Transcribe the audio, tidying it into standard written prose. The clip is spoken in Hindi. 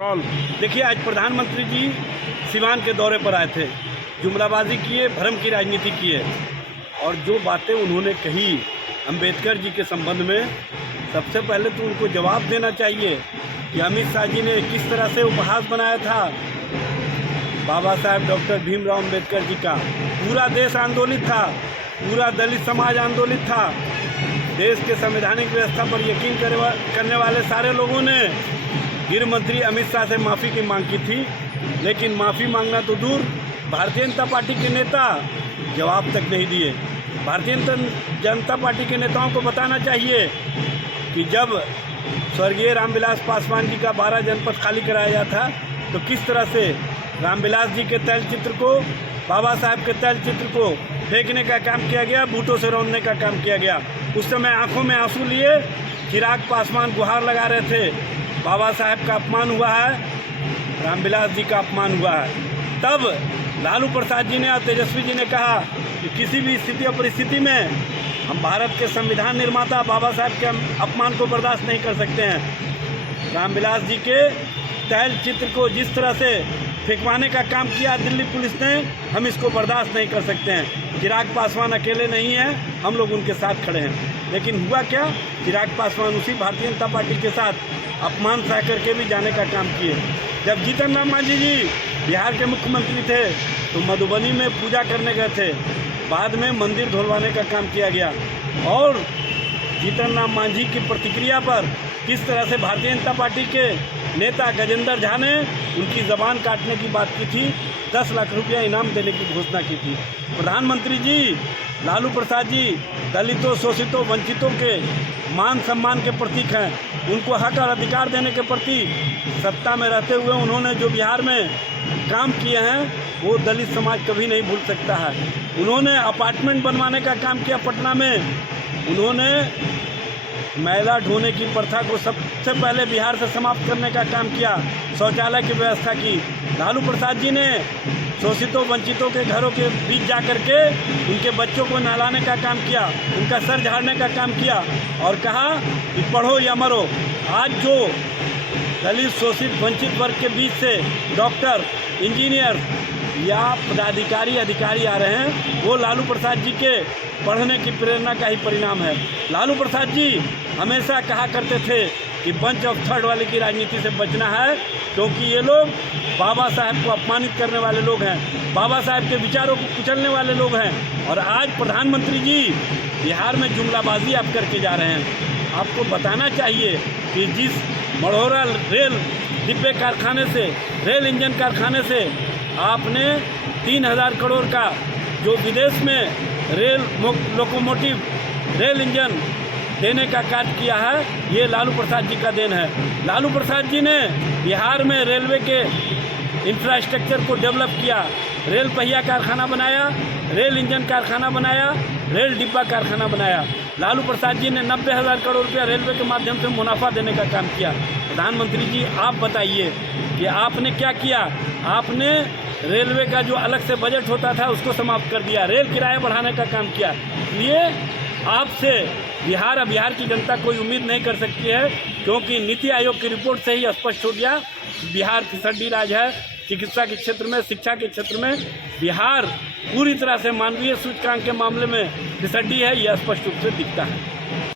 देखिए, आज प्रधानमंत्री जी सिवान के दौरे पर आए थे, जुमलाबाजी किए, भ्रम की राजनीति किए और जो बातें उन्होंने कही अंबेडकर जी के संबंध में, सबसे पहले तो उनको जवाब देना चाहिए कि अमित शाह जी ने किस तरह से उपहास बनाया था बाबा साहब डॉक्टर भीमराव अंबेडकर जी का। पूरा देश आंदोलित था, पूरा दलित समाज आंदोलित था। देश के संवैधानिक व्यवस्था पर यकीन करने वाले सारे लोगों ने गृह मंत्री अमित शाह से माफ़ी की मांग की थी, लेकिन माफ़ी मांगना तो दूर, भारतीय जनता पार्टी के नेता जवाब तक नहीं दिए। भारतीय जनता पार्टी के नेताओं को बताना चाहिए कि जब स्वर्गीय रामविलास पासवान जी का 12 जनपद खाली कराया गया था तो किस तरह से रामविलास जी के तैलचित्र को, बाबा साहब के तैलचित्र को फेंकने का काम किया गया, बूटों से रौंदने का काम किया गया। उस समय आंखों में आंसू लिए चिराग पासवान गुहार लगा रहे थे, बाबा साहब का अपमान हुआ है, रामविलास जी का अपमान हुआ है। तब लालू प्रसाद जी ने और तेजस्वी जी ने कहा कि किसी भी स्थिति और परिस्थिति में हम भारत के संविधान निर्माता बाबा साहब के अपमान को बर्दाश्त नहीं कर सकते हैं। रामविलास जी के तैल चित्र को जिस तरह से फेंकवाने का काम किया दिल्ली पुलिस ने, हम इसको बर्दाश्त नहीं कर सकते हैं। चिराग पासवान अकेले नहीं हैं, हम लोग उनके साथ खड़े हैं। लेकिन हुआ क्या, चिराग पासवान उसी भारतीय जनता पार्टी के साथ अपमान सह करके भी जाने का काम किए। जब जीतन राम मांझी जी बिहार के मुख्यमंत्री थे तो मधुबनी में पूजा करने गए थे, बाद में मंदिर धुलवाने का काम किया गया। और जीतन राम मांझी की प्रतिक्रिया पर किस तरह से भारतीय जनता पार्टी के नेता गजेंद्र झा ने उनकी ज़बान काटने की बात की थी, 10 लाख रुपया इनाम देने की घोषणा की थी। प्रधानमंत्री जी लालू प्रसाद जी दलितों, शोषितों, वंचितों के मान सम्मान के प्रतीक हैं। उनको हक और अधिकार देने के प्रति सत्ता में रहते हुए उन्होंने जो बिहार में काम किए हैं वो दलित समाज कभी नहीं भूल सकता है। उन्होंने अपार्टमेंट बनवाने का काम किया पटना में, उन्होंने मैला ढोने की प्रथा को सबसे पहले बिहार से समाप्त करने का काम किया, शौचालय की व्यवस्था की। लालू प्रसाद जी ने शोषितों, वंचितों के घरों के बीच जा कर के उनके बच्चों को नहलाने का काम किया, उनका सर झाड़ने का काम किया और कहा कि पढ़ो या मरो। आज जो दलित, शोषित, वंचित वर्ग के बीच से डॉक्टर, इंजीनियर या पदाधिकारी, अधिकारी आ रहे हैं, वो लालू प्रसाद जी के पढ़ने की प्रेरणा का ही परिणाम है। लालू प्रसाद जी हमेशा कहा करते थे कि बंच ऑफ थर्ड वाले की राजनीति से बचना है, क्योंकि ये लोग बाबा साहब को अपमानित करने वाले लोग हैं, बाबा साहब के विचारों को कुचलने वाले लोग हैं। और आज प्रधानमंत्री जी बिहार में जुमलाबाजी आप करके जा रहे हैं। आपको बताना चाहिए कि जिस मढ़ौरा रेल डिब्बे कारखाने से, रेल इंजन कारखाने से आपने 3000 करोड़ का जो विदेश में रेल लोकोमोटिव, रेल इंजन देने का कार्य किया है, ये लालू प्रसाद जी का देन है। लालू प्रसाद जी ने बिहार में रेलवे के इंफ्रास्ट्रक्चर को डेवलप किया, रेल पहिया कारखाना बनाया, रेल इंजन कारखाना बनाया, रेल डिब्बा कारखाना बनाया। लालू प्रसाद जी ने 90,000 करोड़ रुपया रेलवे के माध्यम से मुनाफा देने का काम किया। प्रधानमंत्री जी आप बताइए कि आपने क्या किया। आपने रेलवे का जो अलग से बजट होता था उसको समाप्त कर दिया, रेल किराया बढ़ाने का काम किया। इसलिए आपसे बिहार की जनता कोई उम्मीद नहीं कर सकती है, क्योंकि नीति आयोग की रिपोर्ट से ही स्पष्ट हो गया बिहार फिसड्डी राज है। चिकित्सा के क्षेत्र में, शिक्षा के क्षेत्र में बिहार पूरी तरह से मानवीय सूचकांक के मामले में फिसड्डी है, यह स्पष्ट रूप से दिखता है।